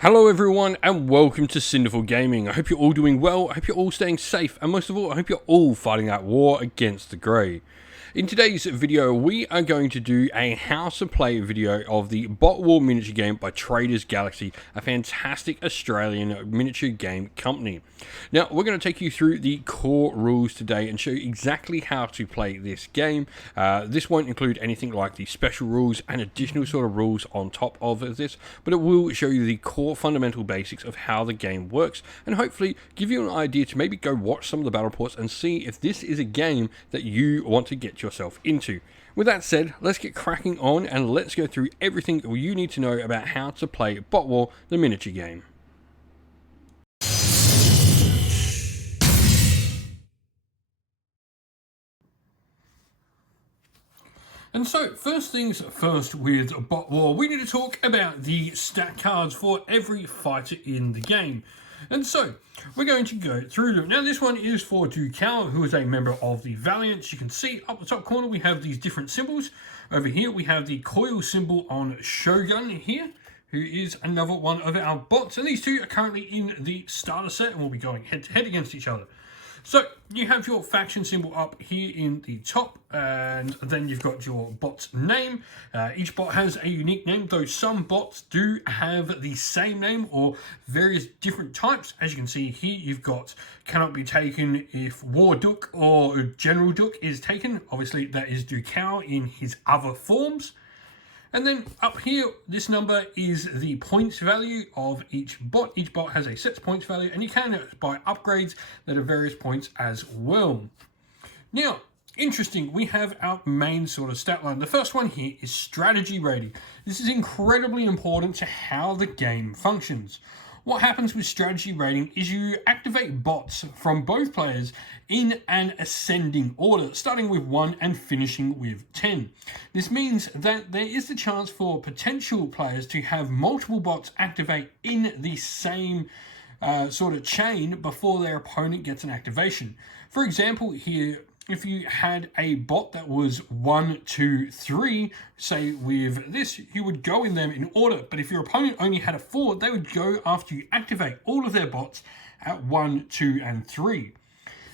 Hello everyone and welcome to Cinderful Gaming. I hope you're all doing well, I hope you're all staying safe, and most of all, I hope you're all fighting that war against the grey. In today's video, we are going to do a how to play video of the Bot War miniature game by Traders Galaxy, a fantastic Australian miniature game company. Now, we're going to take you through the core rules today and show you exactly how to play this game. This won't include anything like the special rules and additional sort of rules on top of this, but it will show you the core fundamental basics of how the game works and hopefully give you an idea to maybe go watch some of the battle reports and see if this is a game that you want to get yourself into. With that said, let's get cracking on and let's go through everything you need to know about how to play Bot War, the miniature game. And so, first things first with Bot War, we need to talk about the stat cards for every fighter in the game. And so, we're going to go through them. Now, this one is for Dukao, who is a member of the Valiants. You can see up the top corner, we have these different symbols. Over here, we have the coil symbol on Shogun here, who is another one of our bots. And these two are currently in the starter set and will be going head to head against each other. So you have your faction symbol up here in the top, and then you've got your bot's name. Each bot has a unique name, though some bots do have the same name or various different types. As you can see here, you've got cannot be taken if War Duke or General Duke is taken. Obviously, that is Dukao in his other forms. And then up here, this number is the points value of each bot. Each bot has a set points value, and you can buy upgrades that are various points as well. Now, interesting, we have our main sort of stat line. The first one here is strategy rating. This is incredibly important to how the game functions. What happens with strategy rating is you activate bots from both players in an ascending order, starting with 1 and finishing with 10. This means that there is the chance for potential players to have multiple bots activate in the same sort of chain before their opponent gets an activation. For example, here, if you had a bot that was 1, 2, 3, say with this, you would go in them in order. But if your opponent only had a 4, they would go after you activate all of their bots at 1, 2, and 3.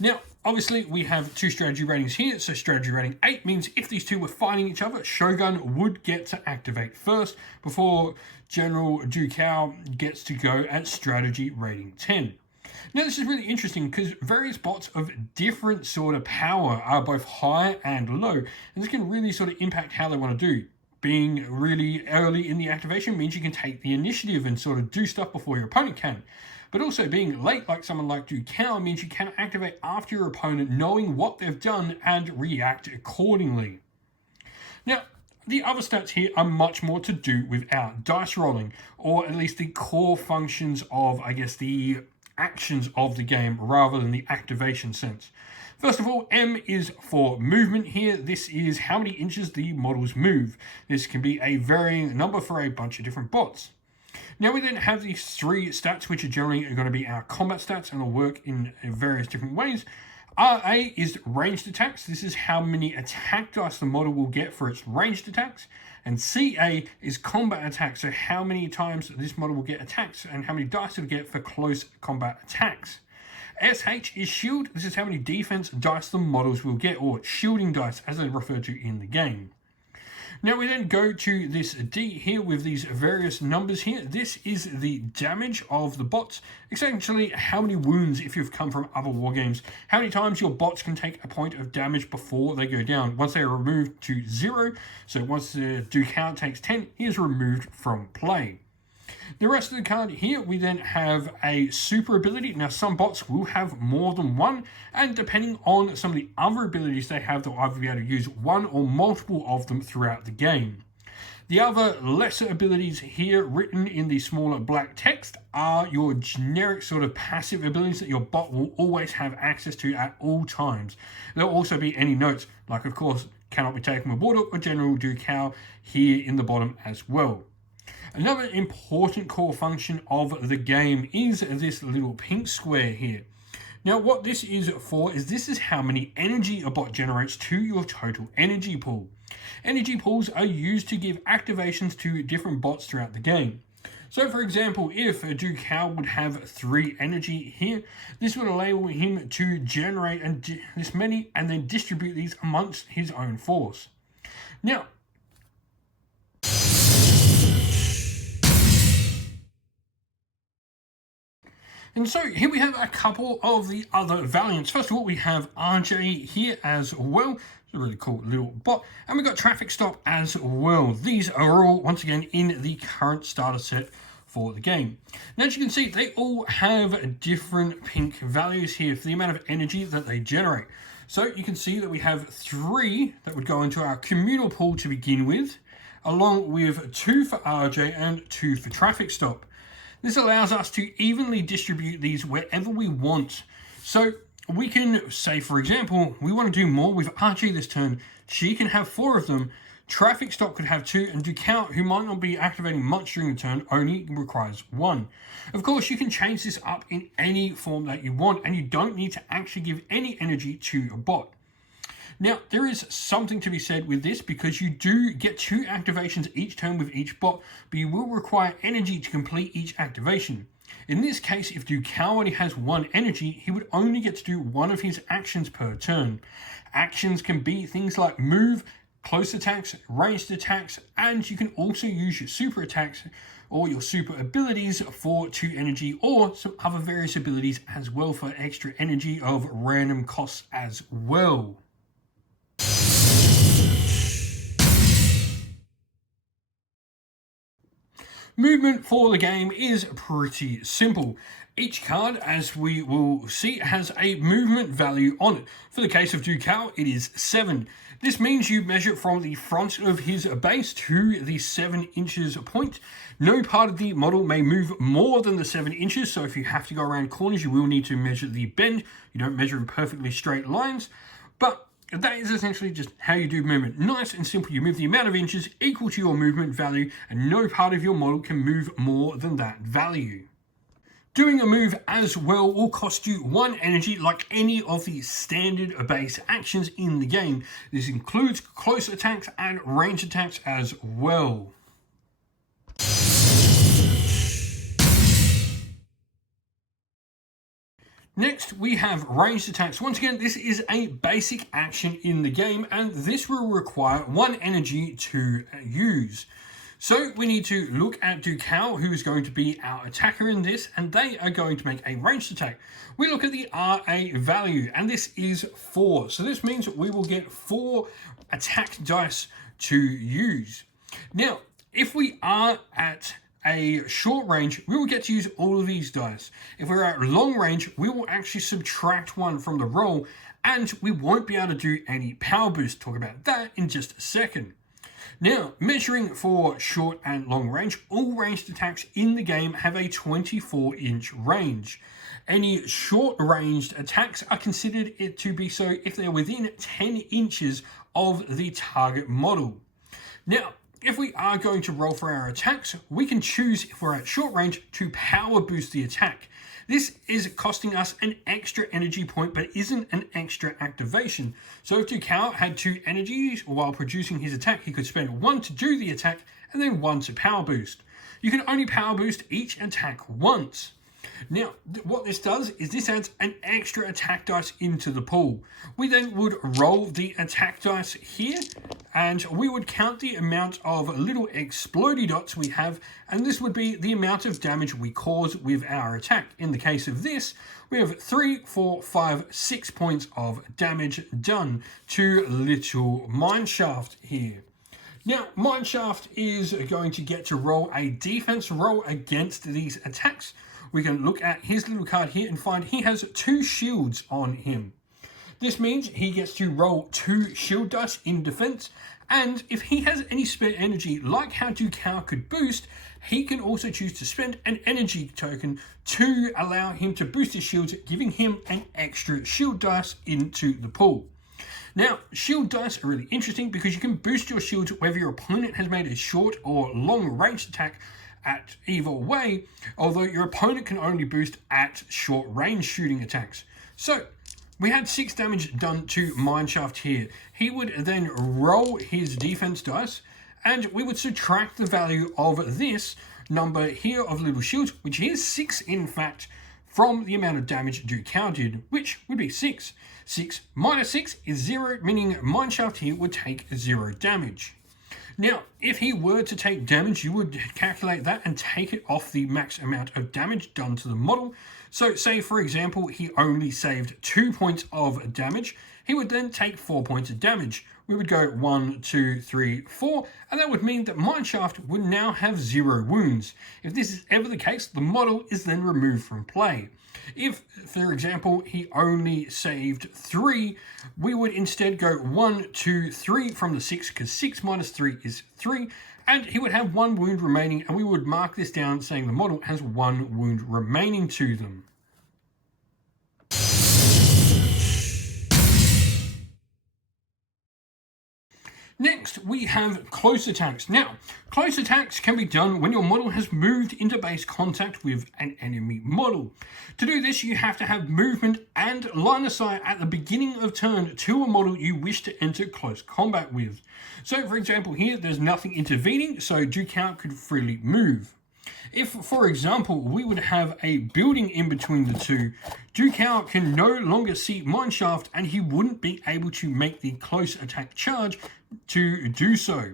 Now, obviously, we have two strategy ratings here. So strategy rating 8 means if these two were fighting each other, Shogun would get to activate first before General Dukao gets to go at strategy rating 10. Now, this is really interesting because various bots of different sort of power are both high and low, and this can really sort of impact how they want to do. Being really early in the activation means you can take the initiative and sort of do stuff before your opponent can. But also being late, like someone like Dukao, means you can activate after your opponent knowing what they've done and react accordingly. Now, the other stats here are much more to do with our dice rolling, or at least the core functions of, I guess, the actions of the game rather than the activation sense. First of all, M is for movement here. This is how many inches the models move. This can be a varying number for a bunch of different bots. Now we then have these three stats, which are generally going to be our combat stats and will work in various different ways. RA is ranged attacks. This is how many attack dice the model will get for its ranged attacks. And CA is combat attacks, so how many times this model will get attacks and how many dice it will get for close combat attacks. SH is shield. This is how many defense dice the models will get, or shielding dice as they're referred to in the game. Now we then go to this D here with these various numbers here. This is the damage of the bots. Essentially, how many wounds, if you've come from other war games, how many times your bots can take a point of damage before they go down. Once they are removed to 0, so once the Dukao takes 10, he is removed from play. The rest of the card here, we then have a super ability. Now, some bots will have more than one, and depending on some of the other abilities they have, they'll either be able to use one or multiple of them throughout the game. The other lesser abilities here written in the smaller black text are your generic sort of passive abilities that your bot will always have access to at all times. There'll also be any notes, like of course, cannot be taken with War Duke or General Dukao here in the bottom as well. Another important core function of the game is this little pink square here. Now, what this is for is this is how many energy a bot generates to your total energy pool. Energy pools are used to give activations to different bots throughout the game. So for example, if Ducal would have 3 energy here, this would allow him to generate this many and then distribute these amongst his own force. Now, and so here we have a couple of the other Valiants. First of all, we have RJ here as well. It's a really cool little bot. And we've got Traffic Stop as well. These are all, once again, in the current starter set for the game. Now, as you can see, they all have different pink values here for the amount of energy that they generate. So you can see that we have 3 that would go into our communal pool to begin with, along with 2 for RJ and 2 for Traffic Stop. This allows us to evenly distribute these wherever we want. So we can say, for example, we want to do more with RJ this turn. She can have 4 of them. Traffic Stop could have 2, and Ducal, who might not be activating much during the turn, only requires 1. Of course, you can change this up in any form that you want, and you don't need to actually give any energy to your bot. Now, there is something to be said with this because you do get 2 activations each turn with each bot, but you will require energy to complete each activation. In this case, if Ducal only has 1 energy, he would only get to do 1 of his actions per turn. Actions can be things like move, close attacks, ranged attacks, and you can also use your super attacks or your super abilities for 2 energy or some other various abilities as well for extra energy of random costs as well. Movement for the game is pretty simple. Each card, as we will see, has a movement value on it. For the case of Ducal, it is 7. This means you measure from the front of his base to the 7 inches point. No part of the model may move more than the 7 inches, so if you have to go around corners, you will need to measure the bend. You don't measure in perfectly straight lines, but that is essentially just how you do movement. Nice and simple. You move the amount of inches equal to your movement value, and no part of your model can move more than that value. Doing a move as well will cost you 1 energy like any of the standard base actions in the game. This includes close attacks and range attacks as well. Next, we have ranged attacks. Once again, this is a basic action in the game, and this will require 1 energy to use. So we need to look at Ducal, who is going to be our attacker in this, and they are going to make a ranged attack. We look at the RA value, and this is 4. So this means we will get 4 attack dice to use. Now, if we are at a short range, we will get to use all of these dice. If we're at long range, we will actually subtract 1 from the roll, and we won't be able to do any power boost. Talk about that in just a second. Now, measuring for short and long range, all ranged attacks in the game have a 24-inch range. Any short-ranged attacks are considered it to be so if they're within 10 inches of the target model. Now, if we are going to roll for our attacks, we can choose, if we're at short range, to power boost the attack. This is costing us an extra energy point, but isn't an extra activation. So if Ducal had 2 energies while producing his attack, he could spend 1 to do the attack and then 1 to power boost. You can only power boost each attack once. Now, what this does is this adds an extra attack dice into the pool. We then would roll the attack dice here, and we would count the amount of little explodey dots we have, and this would be the amount of damage we cause with our attack. In the case of this, we have 3, 4, 5, 6 points of damage done to Little Mineshaft here. Now, Mineshaft is going to get to roll a defense roll against these attacks. We can look at his little card here and find he has 2 shields on him. This means he gets to roll 2 shield dice in defense, and if he has any spare energy, like how Ducal could boost, he can also choose to spend an energy token to allow him to boost his shields, giving him an extra shield dice into the pool. Now, shield dice are really interesting because you can boost your shields whether your opponent has made a short or long range attack at either way, although your opponent can only boost at short range shooting attacks. So, we had 6 damage done to Mineshaft here. He would then roll his defense dice, and we would subtract the value of this number here of little shields, which is 6 in fact, from the amount of damage Dukao did, which would be 6. 6 minus 6 is 0, meaning Mineshaft here would take 0 damage. Now, if he were to take damage, you would calculate that and take it off the max amount of damage done to the model. So say, for example, he only saved 2 points of damage. He would then take 4 points of damage. We would go 1, 2, 3, 4, and that would mean that Mineshaft would now have 0 wounds. If this is ever the case, the model is then removed from play. If, for example, he only saved 3, we would instead go 1, 2, 3 from the 6, because 6 minus 3 is 3, and he would have 1 wound remaining, and we would mark this down saying the model has 1 wound remaining to them. Next, we have close attacks. Now, close attacks can be done when your model has moved into base contact with an enemy model. To do this, you have to have movement and line of sight at the beginning of turn to a model you wish to enter close combat with. So, for example, here, there's nothing intervening, so Dukao could freely move. If, for example, we would have a building in between the two, Dukao can no longer see Mineshaft and he wouldn't be able to make the close attack charge to do so.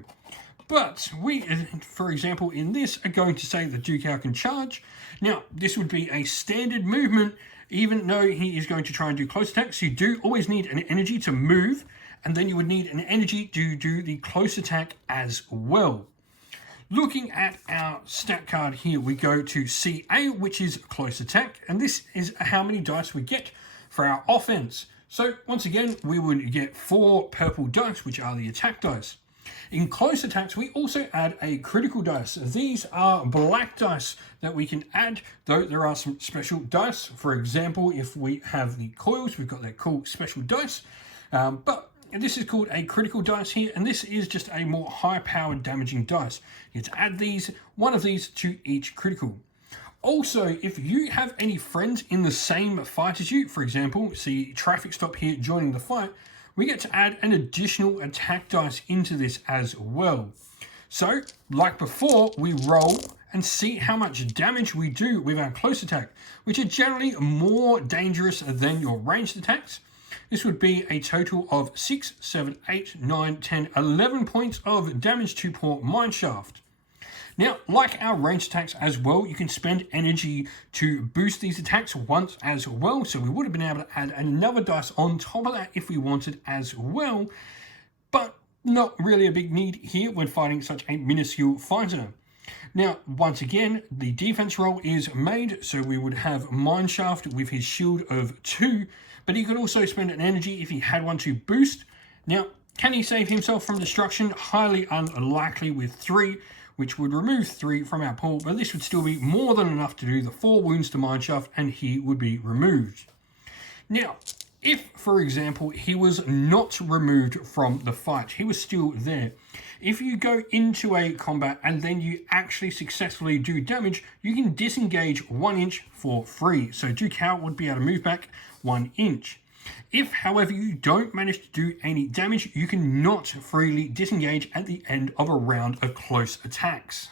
But we, for example, in this are going to say that Dukao can charge. Now, this would be a standard movement, even though he is going to try and do close attacks. You do always need an energy to move, and then you would need an energy to do the close attack as well. Looking at our stat card here, we go to CA, which is close attack, and this is how many dice we get for our offense. So once again, we would get 4 purple dice, which are the attack dice. In close attacks, we also add a critical dice. These are black dice that we can add, though there are some special dice. For example, if we have the coils, we've got that cool special dice, but this is called a critical dice here, and this is just a more high-powered damaging dice. You have to add one of these to each critical. Also, if you have any friends in the same fight as you, for example, see traffic stop here joining the fight, we get to add an additional attack dice into this as well. So, like before, we roll and see how much damage we do with our close attack, which are generally more dangerous than your ranged attacks. This would be a total of 6, 7, 8, 9, 10, 11 points of damage to poor Mineshaft. Now, like our ranged attacks as well, you can spend energy to boost these attacks once as well. So we would have been able to add another dice on top of that if we wanted as well. But not really a big need here when fighting such a minuscule fighter. Now, once again, the defense roll is made. So we would have Mineshaft with his shield of 2. But he could also spend an energy if he had one to boost. Now, can he save himself from destruction? Highly unlikely with 3, which would remove 3 from our pool, but this would still be more than enough to do the 4 wounds to Mineshaft, and he would be removed. Now, if, for example, he was not removed from the fight, he was still there. If you go into a combat and then you actually successfully do damage, you can disengage 1 inch for free. So Dukao would be able to move back 1 inch. If, however, you don't manage to do any damage, you cannot freely disengage at the end of a round of close attacks.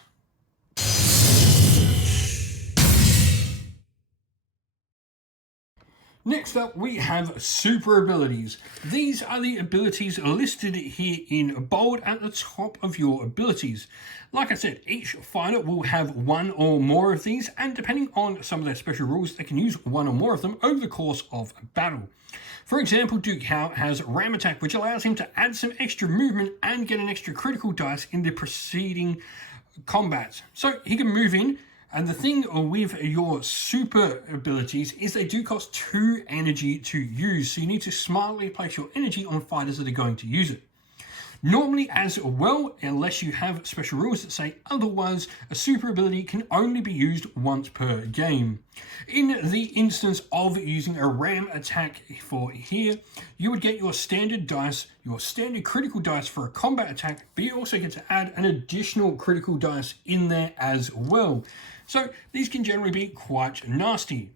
Next up, we have super abilities. These are the abilities listed here in bold at the top of your abilities. Like I said, each fighter will have 1 or more of these, and depending on some of their special rules, they can use 1 or more of them over the course of a battle. For example, Dukao has Ram Attack, which allows him to add some extra movement and get an extra critical dice in the preceding combat. So he can move in. And the thing with your super abilities is they do cost 2 energy to use, so you need to smartly place your energy on fighters that are going to use it. Normally as well, unless you have special rules that say otherwise, a super ability can only be used once per game. In the instance of using a Ram Attack for here, you would get your standard dice, your standard critical dice for a combat attack, but you also get to add an additional critical dice in there as well. So these can generally be quite nasty.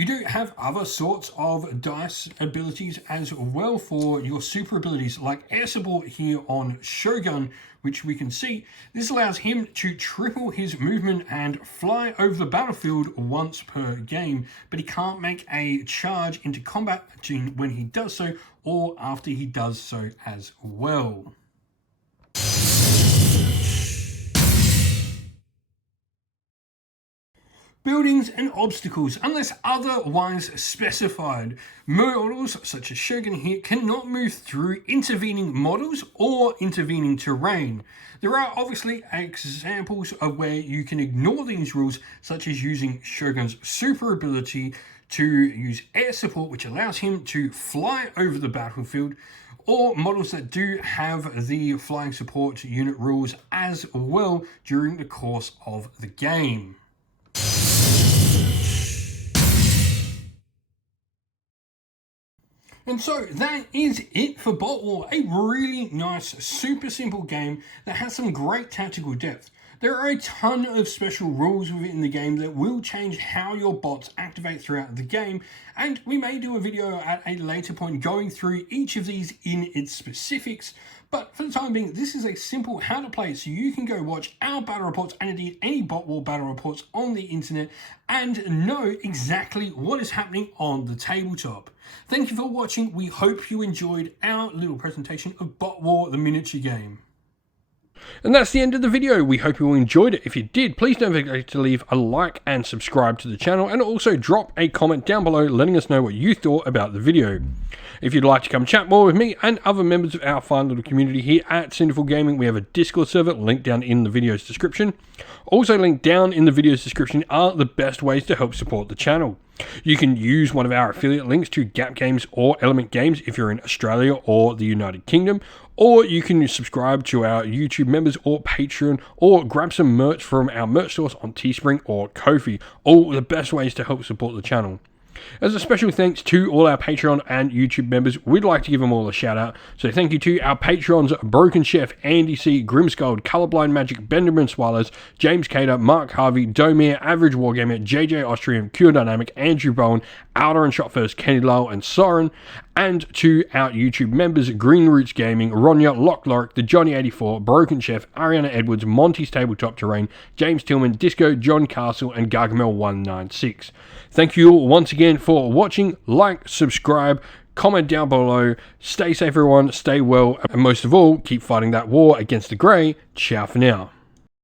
You do have other sorts of dice abilities as well for your super abilities, like air support here on Shogun, which we can see. This allows him to triple his movement and fly over the battlefield once per game, but he can't make a charge into combat when he does so or after he does so as well. Buildings and obstacles, unless otherwise specified. Models such as Shogun here cannot move through intervening models or intervening terrain. There are obviously examples of where you can ignore these rules, such as using Shogun's super ability to use air support, which allows him to fly over the battlefield, or models that do have the flying support unit rules as well during the course of the game. And so that is it for Bot War, a really nice, super simple game that has some great tactical depth. There are a ton of special rules within the game that will change how your bots activate throughout the game, and we may do a video at a later point going through each of these in its specifics, but for the time being, this is a simple how to play so you can go watch our battle reports and indeed any Bot War battle reports on the internet and know exactly what is happening on the tabletop. Thank you for watching. We hope you enjoyed our little presentation of Bot War, the miniature game. And that's the end of the video. We hope you all enjoyed it. If you did, please don't forget to leave a like and subscribe to the channel, and also drop a comment down below letting us know what you thought about the video. If you'd like to come chat more with me and other members of our fine little community here at Cinderful Gaming, we have a Discord server linked down in the video's description. Also linked down in the video's description are the best ways to help support the channel. You can use one of our affiliate links to Gap Games or Element Games if you're in Australia or the United Kingdom, or you can subscribe to our YouTube members or Patreon, or grab some merch from our merch stores on Teespring or Ko-fi. All the best ways to help support the channel. As a special thanks to all our Patreon and YouTube members, we'd like to give them all a shout out. So thank you to our patrons: Broken Chef, Andy C, Grimskull, Colorblind Magic, Benjamin Swallows, James Cater, Mark Harvey, Domir, Average Wargamer, JJ Austrian, Cure Dynamic, Andrew Bowen, Outer and Shot First, Kenny Lowell and Soren, and to our YouTube members: Green Roots Gaming, Ronya, Lock Lorick, The Johnny84, Broken Chef, Ariana Edwards, Monty's Tabletop Terrain, James Tillman, Disco, John Castle and Gargamel196. Thank you all once again for watching. Like, subscribe, comment down below. Stay safe everyone, stay well, and most of all, keep fighting that war against the grey. Ciao for now.